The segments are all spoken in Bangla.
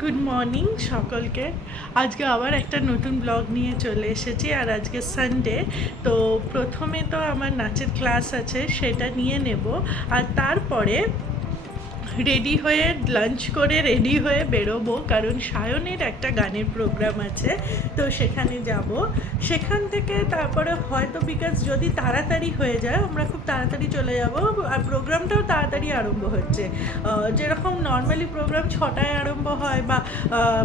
গুড মর্নিং সকলকে। আজকে আবার একটা নতুন ব্লগ নিয়ে চলে এসেছি। আর আজকে সানডে, তো প্রথমে তো আমার নাচের ক্লাস আছে, সেটা নিয়ে নেব। আর তারপরে রেডি হয়ে লাঞ্চ করে রেডি হয়ে বেরোবো, কারণ সায়নের একটা গানের প্রোগ্রাম আছে, তো সেখানে যাব। সেখান থেকে তারপরে হয়তো বিকাজ যদি তাড়াতাড়ি হয়ে যায় আমরা খুব তাড়াতাড়ি চলে যাব। আর প্রোগ্রামটাও তাড়াতাড়ি আরম্ভ হচ্ছে, যেরকম নর্মালি প্রোগ্রাম 6টায় আরম্ভ হয় বা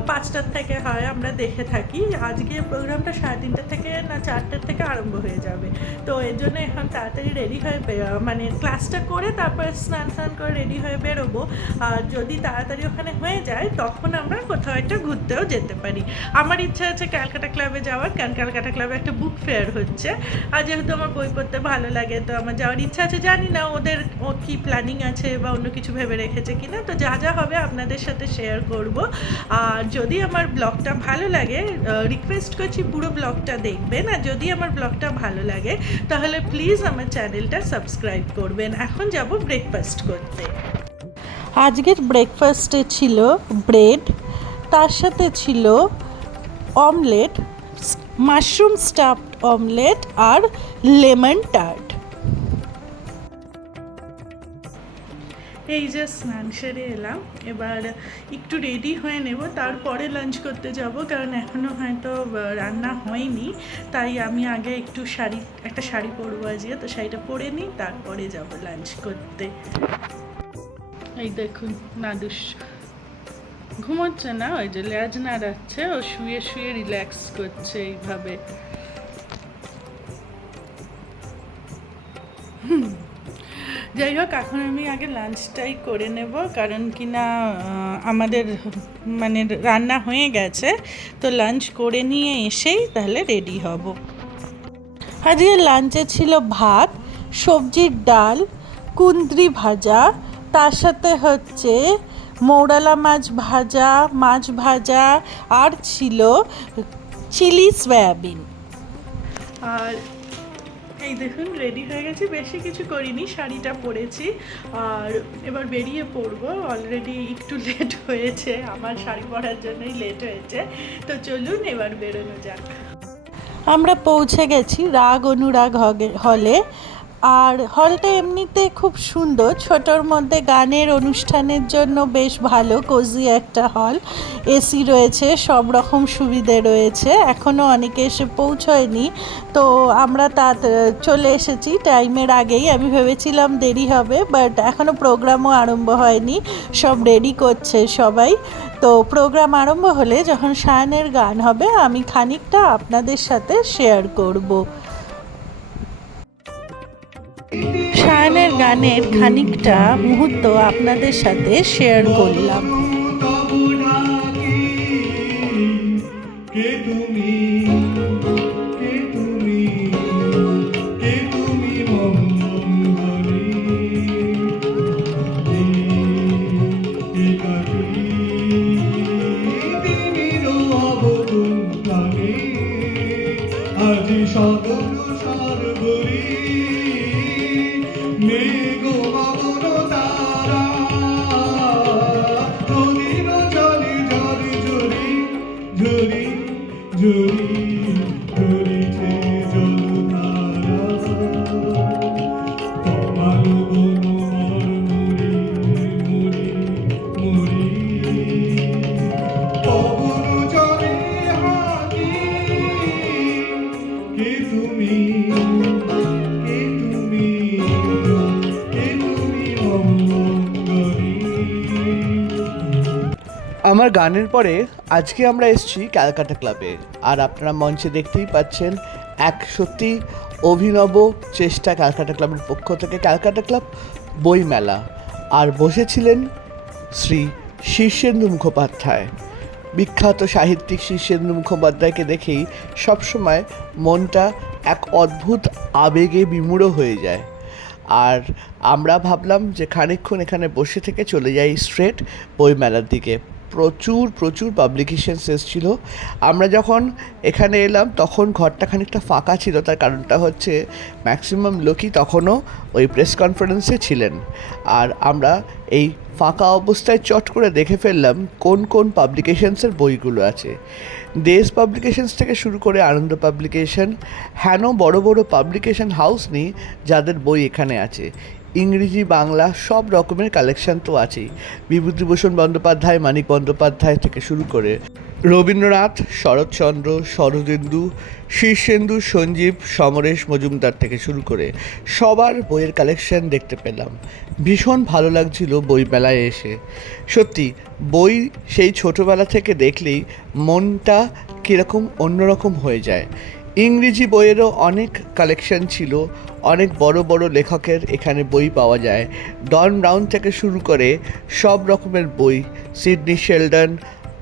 5টার থেকে হয়, আমরা দেখে থাকি। আজকে প্রোগ্রামটা 3:30 থেকে না 4টার থেকে আরম্ভ হয়ে যাবে। তো এর জন্য এখন তাড়াতাড়ি রেডি হয়ে মানে ক্লাসটা করে তারপরে স্নান করে রেডি হয়ে বেরোবো। আর যদি তাড়াতাড়ি ওখানে হয়ে যায় তখন আমরা কোথাও একটা ঘুরতেও যেতে পারি। আমার ইচ্ছা আছে ক্যালকাটা ক্লাবে যাওয়ার, কারণ ক্যালকাটা ক্লাবে একটা বুক ফেয়ার হচ্ছে। আর যেহেতু আমার বই পড়তে ভালো লাগে, তো আমার যাওয়ার ইচ্ছা আছে। জানি না ওদের কী প্ল্যানিং আছে বা অন্য কিছু ভেবে রেখেছে কিনা, তো যা যা হবে আপনাদের সাথে শেয়ার করব। আর যদি আমার ব্লগটা ভালো লাগে, রিকোয়েস্ট করছি পুরো ব্লগটা দেখবেন। আর যদি আমার ব্লগটা ভালো লাগে তাহলে প্লিজ আমার চ্যানেলটা সাবস্ক্রাইব করবেন। এখন যাব ব্রেকফাস্ট করতে। আজকের ব্রেকফাস্টে ছিল ব্রেড, তার সাথে ছিল অমলেট, মাশরুম স্টাফড অমলেট আর লেমন টার্ট। এই যে স্নান সেরে এলাম, এবার একটু রেডি হয়ে নেব, তারপরে লাঞ্চ করতে যাব, কারণ এখনও হয়তো রান্না হয়নি। তাই আমি আগে একটু একটা শাড়ি পরবো আজকে, তো শাড়িটা পরে নিই, তারপরে যাব লাঞ্চ করতে। এই দেখুন নাদুস ঘুমোচ্ছে না, ওই যে লেজ নাড়াচ্ছে, ও শুয়ে শুয়ে রিল্যাক্স করছে এইভাবে। যাই হোক, এখন আমি আগে লাঞ্চটাই করে নেব, কারণ কি না আমাদের মানে রান্না হয়ে গেছে, তো লাঞ্চ করে নিয়ে এসেই তাহলে রেডি হব। আজকে লাঞ্চে ছিল ভাত, সবজির ডাল, কুঁদরি ভাজা, তার সাথে হচ্ছে মৌরালা মাছ ভাজা, আর ছিল চিলি সয়াবিন। আর এই দেখুন রেডি হয়ে গেছি, বেশি কিছু করিনি, শাড়িটা পরেছি আর এবার বেরিয়ে পড়বো। অলরেডি একটু লেট হয়েছে, আমার শাড়ি পরার জন্যই লেট হয়েছে। তো চলুন এবার বেরোনো যাক। আমরা পৌঁছে গেছি রাগ অনুরাগ হলে। আর হলটা এমনিতে খুব সুন্দর, ছোটোর মধ্যে গানের অনুষ্ঠানের জন্য বেশ ভালো, কোজি একটা হল। এসি রয়েছে, সব রকম সুবিধে রয়েছে। এখনও অনেকে এসে পৌঁছয়নি, তো আমরা চলে এসেছি টাইমের আগেই। আমি ভেবেছিলাম দেরি হবে, বাট এখনও প্রোগ্রামও আরম্ভ হয়নি, সব রেডি করছে সবাই। তো প্রোগ্রাম আরম্ভ হলে যখন সায়নের গান হবে আমি খানিকটা আপনাদের সাথে শেয়ার করব। সায়নের গানের খানিকটা মুহূর্ত আপনাদের সাথে শেয়ার করলাম। আমার গানের পরে আজকে আমরা এসেছি ক্যালকাটা ক্লাবে। আর আপনারা মঞ্চে দেখতেই পাচ্ছেন এক সত্যি অভিনব চেষ্টা ক্যালকাটা ক্লাবের পক্ষ থেকে, ক্যালকাটা ক্লাব বইমেলা। আর বসেছিলেন শ্রী শীর্ষেন্দু মুখোপাধ্যায়, বিখ্যাত সাহিত্যিক শীর্ষেন্দু মুখোপাধ্যায়কে দেখেই সবসময় মনটা এক অদ্ভুত আবেগে বিমূঢ় হয়ে যায়। আর আমরা ভাবলাম যে খানিকক্ষণ এখানে বসে থেকে চলে যাই স্ট্রেট বইমেলার দিকে। প্রচুর প্রচুর পাবলিকেশনস এসেছিলো। আমরা যখন এখানে এলাম তখন ঘরটা খানিকটা ফাঁকা ছিল, তার কারণটা হচ্ছে ম্যাক্সিমাম লোকই তখনও ওই প্রেস কনফারেন্সে ছিলেন। আর আমরা এই ফাঁকা অবস্থায় চট করে দেখে ফেললাম কোন কোন পাবলিকেশনসের বইগুলো আছে। দেশ পাবলিকেশনস থেকে শুরু করে আনন্দ পাবলিকেশন, হেন বড় বড় পাবলিকেশন হাউস নেই যাদের বই এখানে আছে। ইংরেজি বাংলা সব রকমের কালেকশন তো আছেই। বিভূতিভূষণ বন্দ্যোপাধ্যায়, মানিক বন্দ্যোপাধ্যায় থেকে শুরু করে রবীন্দ্রনাথ, শরৎচন্দ্র, শরদিন্দু, শীর্ষেন্দু, সঞ্জীব, সমরেশ মজুমদার থেকে শুরু করে সবার বইয়ের কালেকশন দেখতে পেলাম। ভীষণ ভালো লাগছিল বইমেলায় এসে। সত্যি বই সেই ছোটোবেলা থেকে দেখলেই মনটা কীরকম অন্যরকম হয়ে যায়। ইংরেজি বইয়েরও অনেক কালেকশন ছিল, অনেক বড় বড় লেখকের এখানে বই পাওয়া যায়। ডন ব্রাউন থেকে শুরু করে সব রকমের বই, সিডনি শেলডন,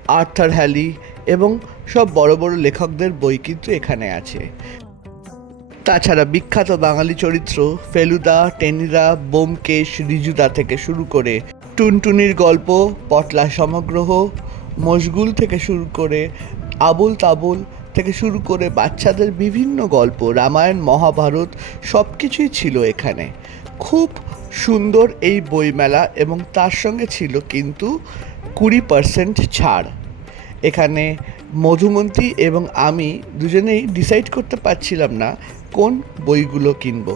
আর্থার হ্যালি এবং সব বড় বড় লেখকদের বই কিন্তু এখানে আছে। তাছাড়া বিখ্যাত বাঙালি চরিত্র ফেলুদা, টেনিদা, ব্যোমকেশ, ঋজুদা থেকে শুরু করে টুনটুনির গল্প, পটলা সমগ্রহ, মশগুল থেকে শুরু করে আবুল তাবুল থেকে শুরু করে বাচ্চাদের বিভিন্ন গল্প, রামায়ণ, মহাভারত সব কিছুই ছিল এখানে। খুব সুন্দর এই বইমেলা এবং তার সঙ্গে ছিল কিন্তু 20% ছাড়। এখানে মধুমন্তী এবং আমি দুজনেই ডিসাইড করতে পারছিলাম না কোন বইগুলো কিনবো।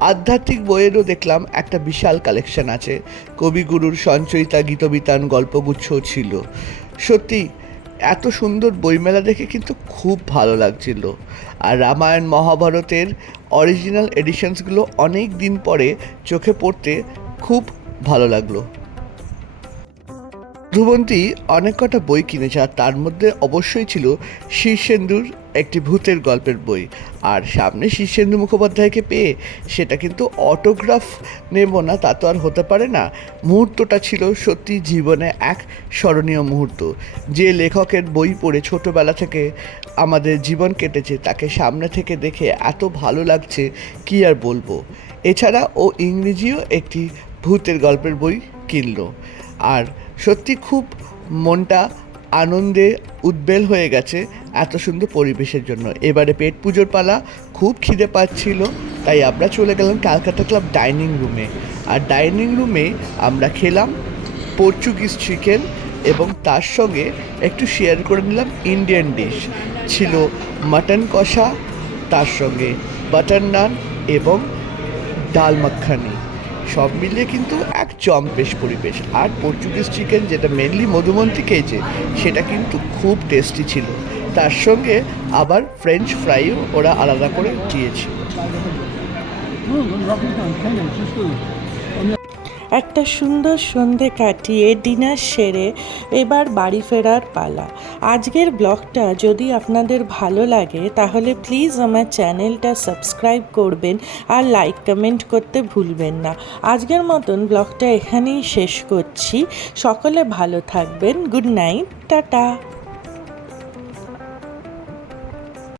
আধ্যাত্মিক বইয়েরও দেখলাম একটা বিশাল কালেকশন আছে। কবিগুরুর সঞ্চয়িতা, গীতবিতান, গল্পগুচ্ছও ছিল। সত্যি এত সুন্দর বইমেলা দেখে কিন্তু খুব ভালো লাগছিল। আর রামায়ণ মহাভারতের অরিজিনাল এডিশনসগুলো অনেক দিন পরে চোখে পড়তে খুব ভালো লাগলো। ধ্রুবন্তী অনেক কটা বই কিনেছে, আর তার মধ্যে অবশ্যই ছিল শীর্ষেন্দুর একটি ভূতের গল্পের বই। আর সামনে শীর্ষেন্দু মুখোপাধ্যায়কে পেয়ে সেটা কিন্তু অটোগ্রাফ নেব না তা তো আর হতে পারে না। মুহূর্তটা ছিল সত্যি জীবনে এক স্মরণীয় মুহূর্ত। যে লেখকের বই পড়ে ছোটোবেলা থেকে আমাদের জীবন কেটেছে তাকে সামনে থেকে দেখে এত ভালো লাগছে কি আর বলবো। এছাড়া ও ইংরেজিও একটি ভূতের গল্পের বই কিনলো। আর সত্যি খুব মনটা আনন্দে উদ্বেল হয়ে গেছে এত সুন্দর পরিবেশের জন্য। এবারে পেট পুজোর পালা, খুব খিদে পাচ্ছিল, তাই আমরা চলে গেলাম ক্যালকাটা ক্লাব ডাইনিং রুমে। আর ডাইনিং রুমে আমরা খেলাম পর্তুগিজ চিকেন এবং তার সঙ্গে একটু শেয়ার করে নিলাম ইন্ডিয়ান ডিশ। ছিল মাটন কষা, তার সঙ্গে বাটার নান এবং ডাল মাখানি। সব মিলিয়ে কিন্তু এক জম্পেশ পরিবেশ। আর পর্তুগিজ চিকেন যেটা মেনলি মধুমন্তী খেয়েছে সেটা কিন্তু খুব টেস্টি ছিল। তার সঙ্গে আবার ফ্রেঞ্চ ফ্রাইও ওরা আলাদা করে দিয়েছে। একটা সুন্দর সন্ধে কাটিয়ে ডিনার সেরে এবার বাড়ি ফেরার পালা। আজকের ব্লগটা যদি আপনাদের ভালো লাগে তাহলে প্লিজ আমার চ্যানেলটা সাবস্ক্রাইব করবেন আর লাইক কমেন্ট করতে ভুলবেন না। আজকের মতন ব্লগটা এখানেই শেষ করছি। সকলে ভালো থাকবেন। Good night, tata.